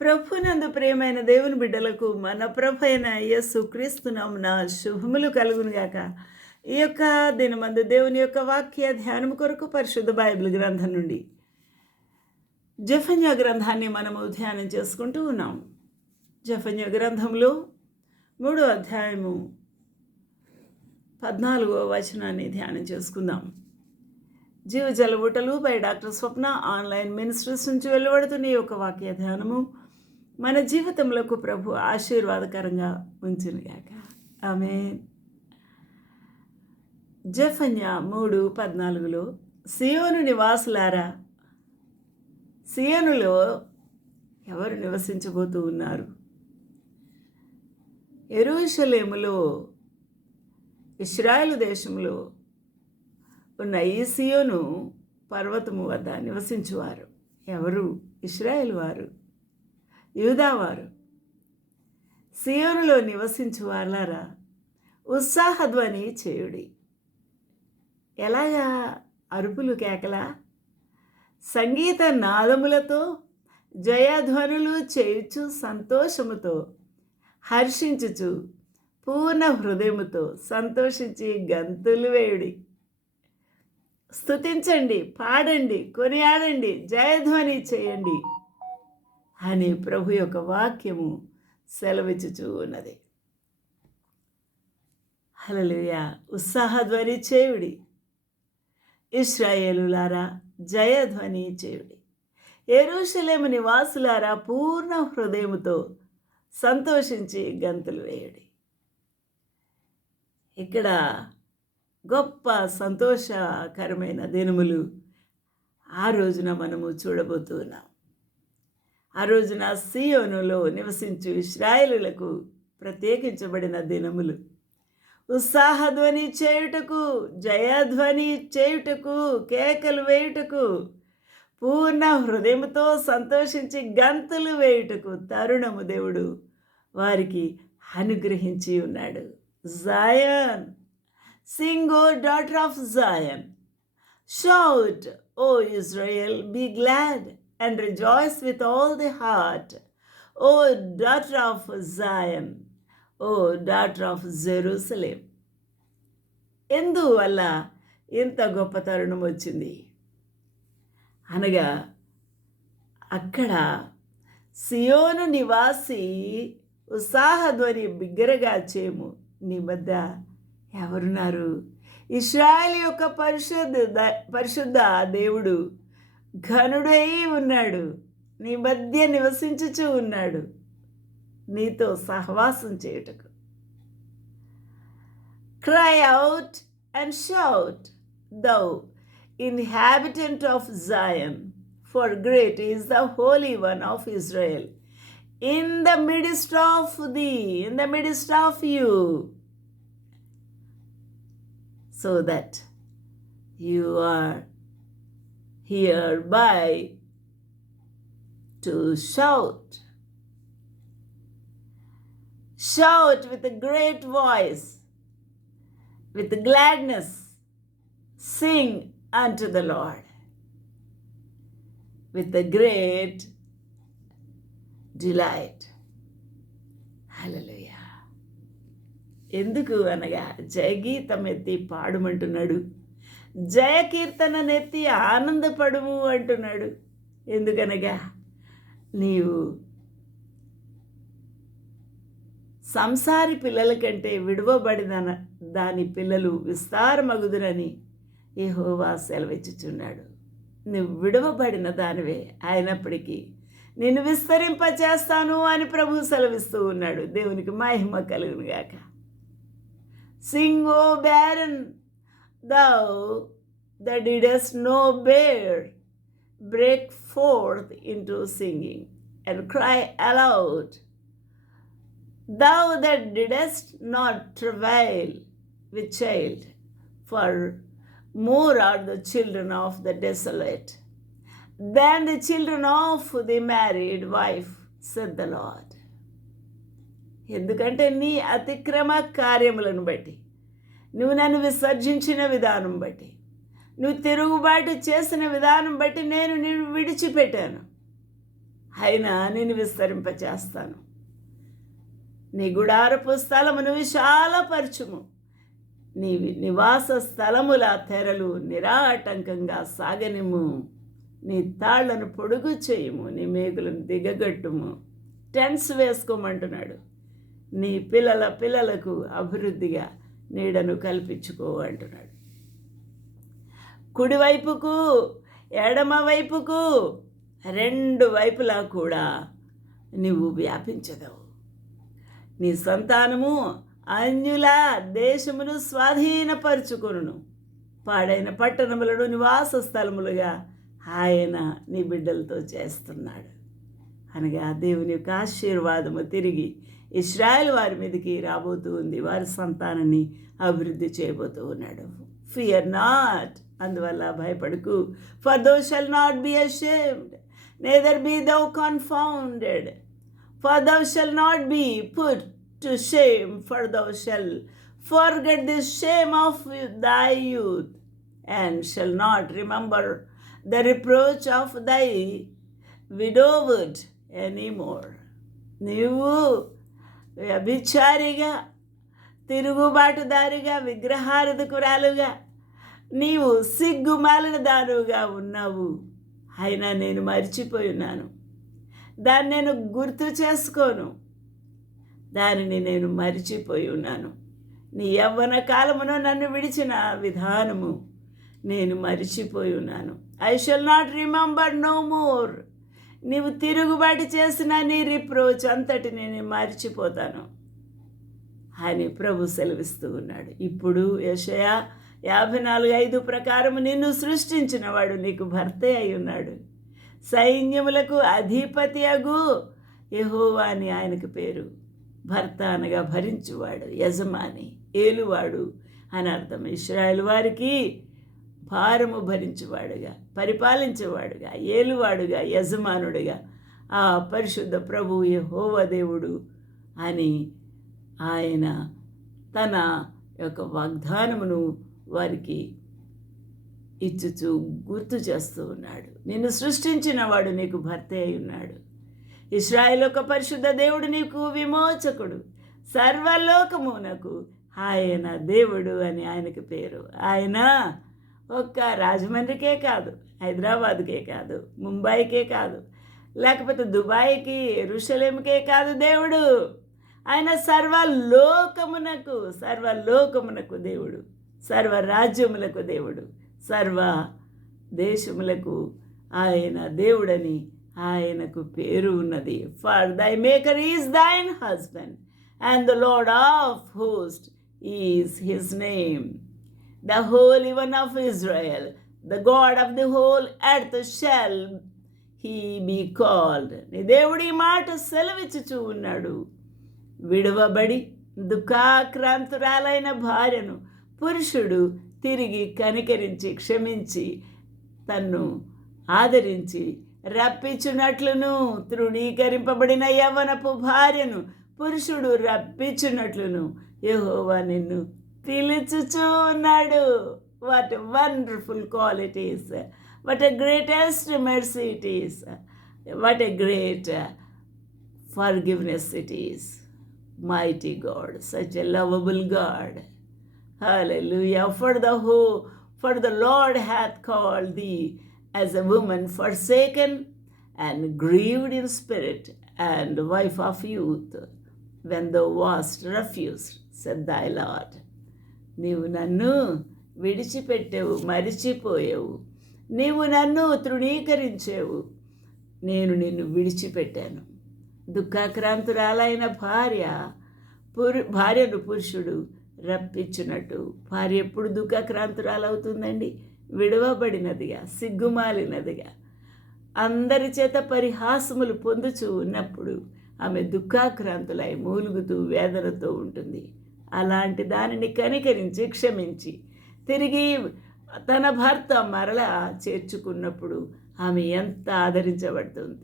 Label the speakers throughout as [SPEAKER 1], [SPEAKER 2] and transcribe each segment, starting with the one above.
[SPEAKER 1] ప్రభునందు ప్రియమైన దేవుని బిడ్డలకు మన ప్రభు అయిన యేసు క్రీస్తునామున శుభములు కలుగునుగాక ఈ యొక్క దినమందు దేవుని యొక్క వాక్య ధ్యానం కొరకు పరిశుద్ధ బైబిల్ గ్రంథం నుండి జఫన్య గ్రంథాన్ని మనము ధ్యానం చేసుకుంటూ ఉన్నాం. జఫన్య గ్రంథంలో మూడో అధ్యాయము పద్నాలుగో వచనాన్ని ధ్యానం చేసుకుందాం. జీవజల ఊటలు by doctor Swapna online ministries నుంచి వెలువడుతున్న ఈ యొక్క వాక్య ధ్యానము మన జీవితంలోకి ప్రభు ఆశీర్వాదకరంగా ఉంచునుగాక ఆమె జఫన్య మూడు పద్నాలుగులో సియోను నివాసులారా సియోనులో ఎవరు నివసించబోతూ ఉన్నారు? ఎరుషలేములో ఇస్రాయేల్ దేశంలో ఉన్న ఈ సియోను పర్వతము వద్ద నివసించువారు. ఎవరు? ఇస్రాయేల్ వారు. యూదావారు. సియోనులో నివసించు వాళ్ళారా? ఉత్సాహధ్వని చేయుడి. ఎలాగా? అరుపులు కేకలా? సంగీత నాదములతో జయధ్వనులు చేయుచు సంతోషముతో హర్షించుచు పూర్ణ హృదయముతో సంతోషించి గంతులు వేయుడి. స్తుతించండి పాడండి కొనియాడండి జయధ్వని చేయండి. అని ప్రభు యొక్క వాక్యము సెలవిచ్చుచూ ఉన్నది. హలలుయ ఉత్సాహధ్వని చేయుడి. ఇస్రాయేలులారా జయధ్వని చేయుడి. ఎరుషలేము నివాసులారా పూర్ణ హృదయముతో సంతోషించి గంతులు వేయుడి. ఇక్కడ గొప్ప సంతోషకరమైన దినములు ఆ రోజున మనము చూడబోతున్నాం ఆ రోజున సియోనులో నివసించు ఇస్రాయలులకు ప్రత్యేకించబడిన దినములు. ఉత్సాహధ్వని చేయుటకు జయధ్వని చేయుటకు కేకలు వేయుటకు పూర్ణ హృదయముతో సంతోషించి గంతులు వేయుటకు తరుణము దేవుడు వారికి అనుగ్రహించి ఉన్నాడు. Zion sing O daughter of Zion shout O Israel be glad and rejoice with all the heart. O daughter of Zion, O daughter of Jerusalem. ఎందువల్ల ఇంత గొప్ప తరుణం వచ్చింది అనగా అక్కడ సియోను నివాసి ఉత్సాహధ్వని బిగ్గరగా చేము నీ వద్ద ఎవరున్నారు ఇస్రాయల్ యొక్క పరిశుద్ధ పరిశుద్ధ దేవుడు ఘనుడై ఉన్నాడు. నీ మధ్య నివసించుచూ ఉన్నాడు. నీతో సహవాసం చేయుటకు. Cry out and shout thou inhabitant of Zion for great is the holy one of Israel in the midst of the in the midst of you so that you are hereby to shout. Shout with a great voice, with gladness, sing unto the Lord with a great delight. Hallelujah. ఎందుకు అనగా జయగీతం ఎత్తి పాడమంటున్నాడు జయకీర్తననెత్తి ఆనందపడుము అంటున్నాడు. ఎందుకనగా? నీవు సంసారి పిల్లల కంటే విడువబడిన దాని పిల్లలు విస్తారమగుదురని ఏహోవా సెలవిచ్చుచున్నాడు. నువ్వు విడువబడిన దానివే అయినప్పటికీ నేను విస్తరింపచేస్తాను అని ప్రభు సెలవిస్తూ ఉన్నాడు. దేవునికి మహిమ కలుగునుగాక. Sing O barren thou that didst no bear, break forth into singing and cry aloud. Thou that didst not travail with child, for more are the children of the desolate than the children of the married wife, said the Lord. ఎందుకంటే నీ అతిక్రమ కార్యములను బట్టి నువ్వు నన్ను విసర్జించిన విధానం బట్టి నువ్వు తిరుగుబాటు చేసిన విధానం బట్టి నేను నిన్ను విడిచిపెట్టాను. అయినా నేను విస్తరింపచేస్తాను. నీ గుడారపు స్థలమును విశాలపరచుము. నీ నివాస స్థలముల తెరలు నిరాటంకంగా సాగనిము నీ తాళ్ళను పొడుగు చేయము నీ మేకులను దిగగట్టుము. టెన్స్ వేసుకోమంటున్నాడు. నీ పిల్లల పిల్లలకు అభివృద్ధిగా నీడను కల్పించుకో అంటున్నాడు. కుడివైపుకు ఎడమ వైపుకు రెండు వైపులా కూడా నువ్వు వ్యాపించదవు. నీ సంతానము అన్యుల దేశమును స్వాధీనపరుచుకును పాడైన పట్టణములను నివాస స్థలములుగా ఆయన నీ బిడ్డలతో చేస్తున్నాడు. అనగా దేవుని యొక్క ఆశీర్వాదము తిరిగి ఇస్రాయల్ వారి మీదకి రాబోతూ ఉంది. వారి సంతానాన్ని అభివృద్ధి చేయబోతూ ఉన్నాడు. ఫియర్ నాట్ అందువల్ల భయపడకు. For thou shall not be ashamed neither be thou confounded for thou shall not be put to shame for thou shall forget the of thy youth and and shall remember the reproach of thy thy widowhood anymore. నీవు వ్యభిచారిగా తిరుగుబాటుదారుగా విగ్రహారధకురాలుగా నీవు సిగ్గుమాలిన దారుగా ఉన్నావు. అయినా నేను మర్చిపోయి ఉన్నాను. దాన్ని నేను గుర్తు చేసుకోను. దానిని నేను మరిచిపోయి ఉన్నాను. నీ యవ్వన కాలమును నన్ను విడిచిన విధానము నేను మరిచిపోయి ఉన్నాను. I shall not remember no more నీవు తిరుగుబాటు చేసిన నీ రిప్రోచ్ అంతటి నేను మర్చిపోతాను. అని ప్రభు సెలవిస్తూ ఉన్నాడు. ఇప్పుడు యషయ యాభై నాలుగు ఐదు ప్రకారం నిన్ను సృష్టించినవాడు నీకు భర్తే అయి ఉన్నాడు. సైన్యములకు అధిపతి అగు యహోవా అని ఆయనకు పేరు. భర్త అనగా భరించువాడు యజమాని ఏలువాడు అని అర్థం. ఇస్రాయల్ వారికి భారము భరించువాడుగా పరిపాలించేవాడుగా ఏలువాడుగా యజమానుడిగా. ఆ పరిశుద్ధ ప్రభు యహోవ దేవుడు అని ఆయన తన యొక్క వాగ్దానమును వారికి ఇచ్చుచు గుర్తు చేస్తూ ఉన్నాడు. నిన్ను సృష్టించిన వాడు నీకు భర్త అయి ఉన్నాడు. ఇస్రాయేల్ ఒక పరిశుద్ధ దేవుడు నీకు విమోచకుడు. సర్వలోకమునకు ఆయన దేవుడు అని ఆయనకు పేరు. ఆయన ఒక్క రాజమండ్రికే కాదు హైదరాబాద్కే కాదు ముంబైకే కాదు లేకపోతే దుబాయ్కి ఎరుషలేముకే కాదు దేవుడు. ఆయన సర్వలోకమునకు సర్వలోకమునకు దేవుడు సర్వ రాజ్యములకు దేవుడు సర్వ దేశములకు ఆయన దేవుడని ఆయనకు పేరు ఉన్నది. For thy maker is thine husband and the lord of host is his name the Holy One of Israel, the God of the whole earth shall he be called. నీ దేవుడి మాట సెలవిచ్చుచూ ఉన్నాడు. విడవబడి దుఃఖాక్రాంతురాలైన భార్యను పురుషుడు తిరిగి కనికరించి క్షమించి తన్ను ఆదరించి రప్పించునట్లును. తృణీకరింపబడిన యవనపు భార్యను పురుషుడు రప్పించునట్లును. యహోవా నిన్ను పిలుచుచూ ఉన్నాడు what wonderful qualities what a greatest mercy it is what a great forgiveness it is. Mighty God, such a lovable God. Hallelujah. For the whole, for the Lord hath called thee as a woman forsaken and grieved in spirit, and wife of youth, when thou wast refused, said thy Lord. నీవు నన్ను విడిచిపెట్టావు మరిచిపోయావు. నీవు నన్ను తృణీకరించావు. నేను నిన్ను విడిచిపెట్టాను. దుఃఖాక్రాంతురాలైన భార్య పురు భార్యను పురుషుడు రప్పించినట్టు. భార్య ఎప్పుడు దుఃఖాక్రాంతురాలవుతుందండి? విడవబడినదిగా సిగ్గుమాలినదిగా. అందరి చేత పరిహాసములు పొందుచూ ఉన్నప్పుడు ఆమె దుఃఖాక్రాంతులై మూలుగుతూ వేదనతో ఉంటుంది. అలాంటి దానిని కనికరించి క్షమించి. తిరిగి తన భర్త మరలా చేర్చుకున్నప్పుడు ఆమె ఎంత ఆదరించబడుతుంది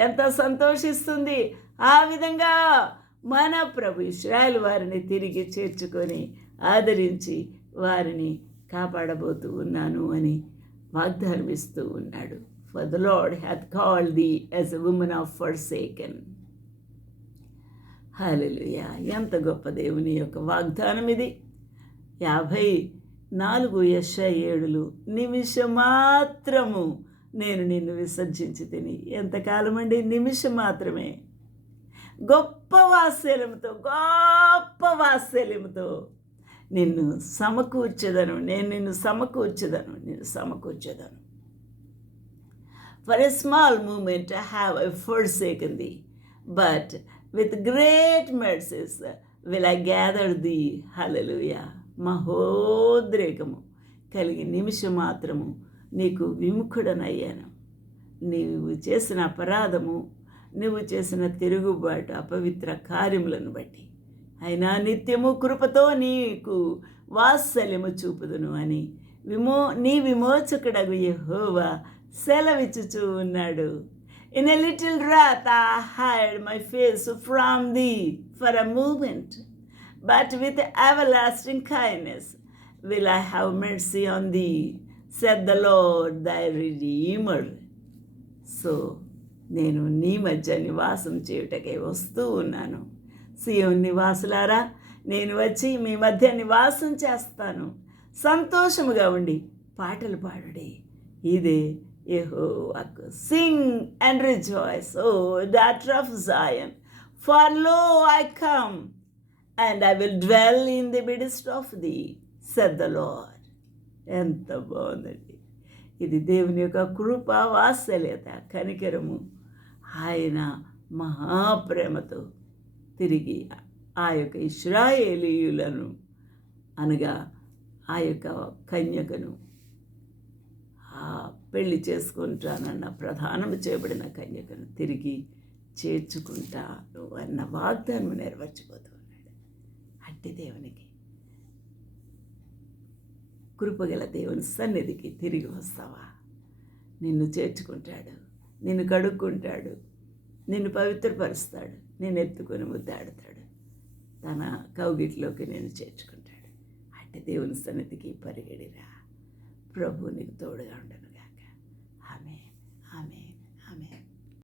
[SPEAKER 1] ఎంత సంతోషిస్తుంది. ఆ విధంగా మన ప్రభు ఇస్రాయల్ వారిని తిరిగి చేర్చుకొని ఆదరించి వారిని కాపాడబోతూ ఉన్నాను అని వాగ్దానం ఇస్తూ ఉన్నాడు. For the Lord call the thee as women of forsaken hallelujah ఎంత గొప్ప దేవుని యొక్క వాగ్దానం ఇది. యాభై నాలుగు యశ ఏడులు నిమిషం మాత్రము నేను నిన్ను విసర్జించి తిని. ఎంతకాలం అండి నిమిషం మాత్రమే గొప్ప వాత్సల్యంతో గొప్ప వాత్సల్యంతో నిన్ను సమకూర్చేదను. నేను నిన్ను సమకూర్చదను. నిన్ను సమకూర్చెదను. For a small moment have have I forsaken thee, but with great mercies will I gather the hallelujah మహోద్రేకము. కలిగి నిమిషం మాత్రము నీకు విముఖుడనయ్యాను. నీవు చేసిన అపరాధము నువ్వు చేసిన తిరుగుబాటు అపవిత్ర కార్యములను బట్టి. అయినా నిత్యము కృపతో నీకు వాత్సల్యము చూపుదును అని విమో నీ విమోచకుడగు యహోవా సెలవిచ్చుచూ ఉన్నాడు. In a little wrath I hide my face from thee for a moment but with everlasting kindness kindness will I mercy on on said the Lord thy Redeemer. So, so నేను నీ మధ్య నివాసం చేయుటకై వస్తూ ఉన్నాను. సియోన్ నివాసులారా నేను వచ్చి మీ మధ్య నివాసం చేస్తాను. సంతోషముగా ఉండి పాటలు పాడుడి. ఇదే యహోవాకు sing and rejoice O daughter of Zion for lo I come and I will dwell in the midst of the said the ఎంత బాగుందండి. ఇది దేవుని యొక్క కృప వాత్సల్యత కనికరము. ఆయన మహాప్రేమతో తిరిగి ఆ యొక్క ఇస్రాయేలీయులను అనగా ఆ యొక్క కన్యకను ఆ పెళ్ళి చేసుకుంటానన్న ప్రధానము చేయబడిన కన్యకను తిరిగి చేర్చుకుంటాను అన్న వాగ్దానం నెరవేర్చిపోతూ ఉన్నాడు అట్టి దేవునికి. కృపగల దేవుని సన్నిధికి తిరిగి వస్తావా? నిన్ను చేర్చుకుంటాడు నిన్ను కడుక్కుంటాడు నిన్ను పవిత్రపరుస్తాడు నేను ఎత్తుకొని ముద్దాడుతాడు. తన కౌగిట్లోకి నేను చేర్చుకుంటాడు. అంటే దేవుని సన్నిధికి పరిగెడిరా. ప్రభు నీకు తోడుగా ఉండను.